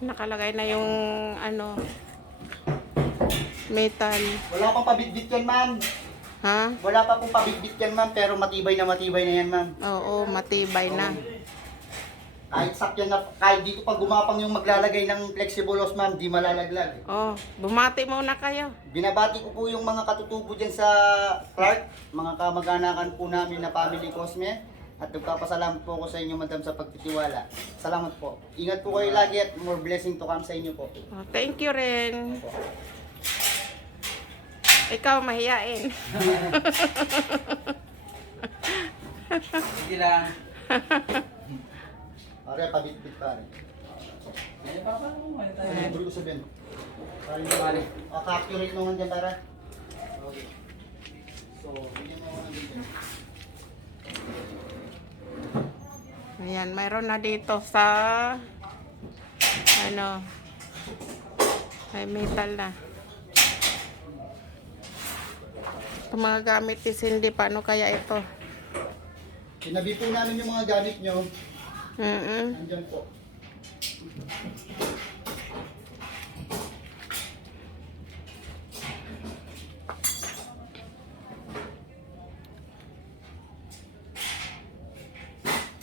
Nakalagay na yung ano metal. Wala pang pabitbit yan, ma'am. Ha? Wala pa pong pabitbit yan, ma'am. Pero matibay na matibay na yan, ma'am. Oo, matibay na. Kahit sakyan na, kahit dito pa gumapang yung maglalagay ng flexible hose, ma'am, di malalaglag. Oh, bumati muna kayo. Binabati ko po yung mga katutubo dyan sa Clark, mga kamag-anakan po namin na family Cosme. At nagpapasalamat po ako sa inyo, madam, sa pagtitiwala. Salamat po. Ingat po kayo lagi at more blessing to come sa inyo po. Oh, thank you rin. Ikaw mahiyain. sige lang. Pare, pabitbit pare. Ay, papa, kumain tayo. Ano yung ko sabihin? Pare, Pare. uh, accurate naman dyan, pare. Okay. So, bigyan mo ako ng bigyan. Ayan, mayroon na dito sa ano may metal na. Ito mga gamit ni Cindy, paano kaya ito? Sinabi po namin yung mga gamit nyo. Mm po.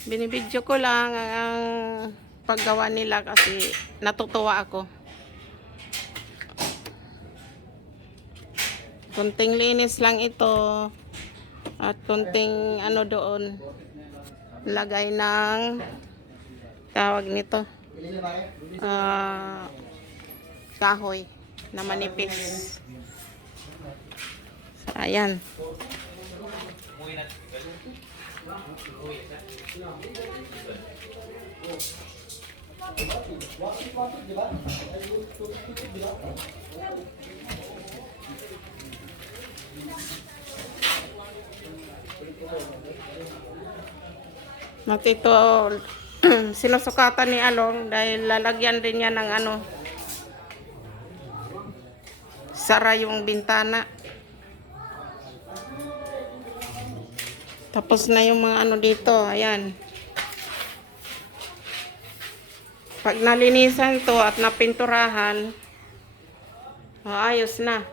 Binibidyo ko lang ang paggawa nila kasi natutuwa ako. Kunting linis lang ito at kunting ano doon lagay ng tawag nito ah, kahoy na manipis. So, ayan. At ito, sinusukatan ni Along dahil lalagyan din niya ng ano, sara yung bintana. Tapos na yung mga ano dito, ayan. Pag nalinisan to at napinturahan, ayos na.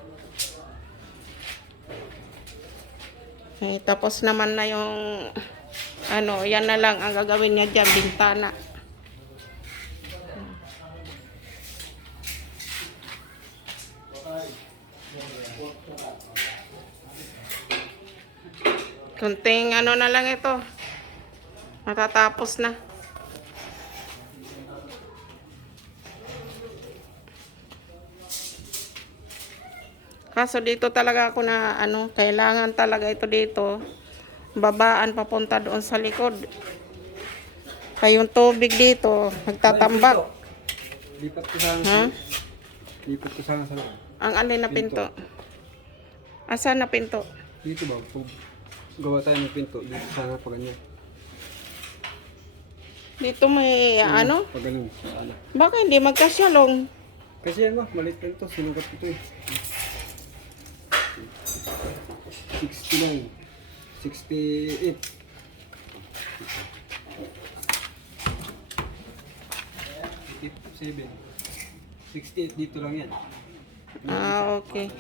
Eh, tapos naman na yung ano, yan na lang ang gagawin niya dyan, bintana. Kunting ano na lang ito. Matatapos na. Kaso dito talaga ako na ano, kailangan talaga ito dito. Babaan papunta doon sa likod. Kaya yung tubig dito, nagtatambak. Lipat ko sana Ha? Lipat ko sana sa loob. Ang alin na pinto? Asa na pinto? Dito ba? Pag gawa tayo ng pinto, dito sana pa ganyan. Dito may ano? Pag ganun, sana. Baka hindi magkasyalong. Kasi yan ba, maliit lang to, sinukat ko to eh. 69. 68. 7. 68 dito lang yan. Ah, okay.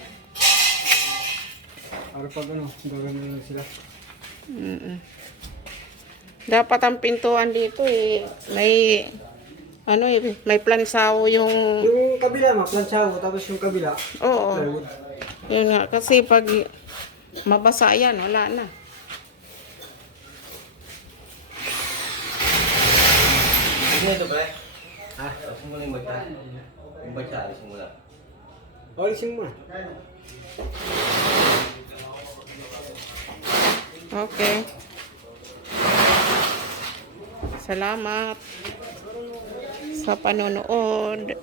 Para pag ano, gagawin lang sila. Mm-mm. Dapat ang pintuan dito eh, may ano eh, may plansaw yung Yung kabila ma, planchaw, tapos yung kabila, oo. plywood. Yun nga kasi pag mabasa yan, wala na. Ano ito, pre? Ha? Alisin mo lang yung bagsa. Yung bagsa, alisin mo lang. O, alisin mo na. Okay. Salamat sa panonood.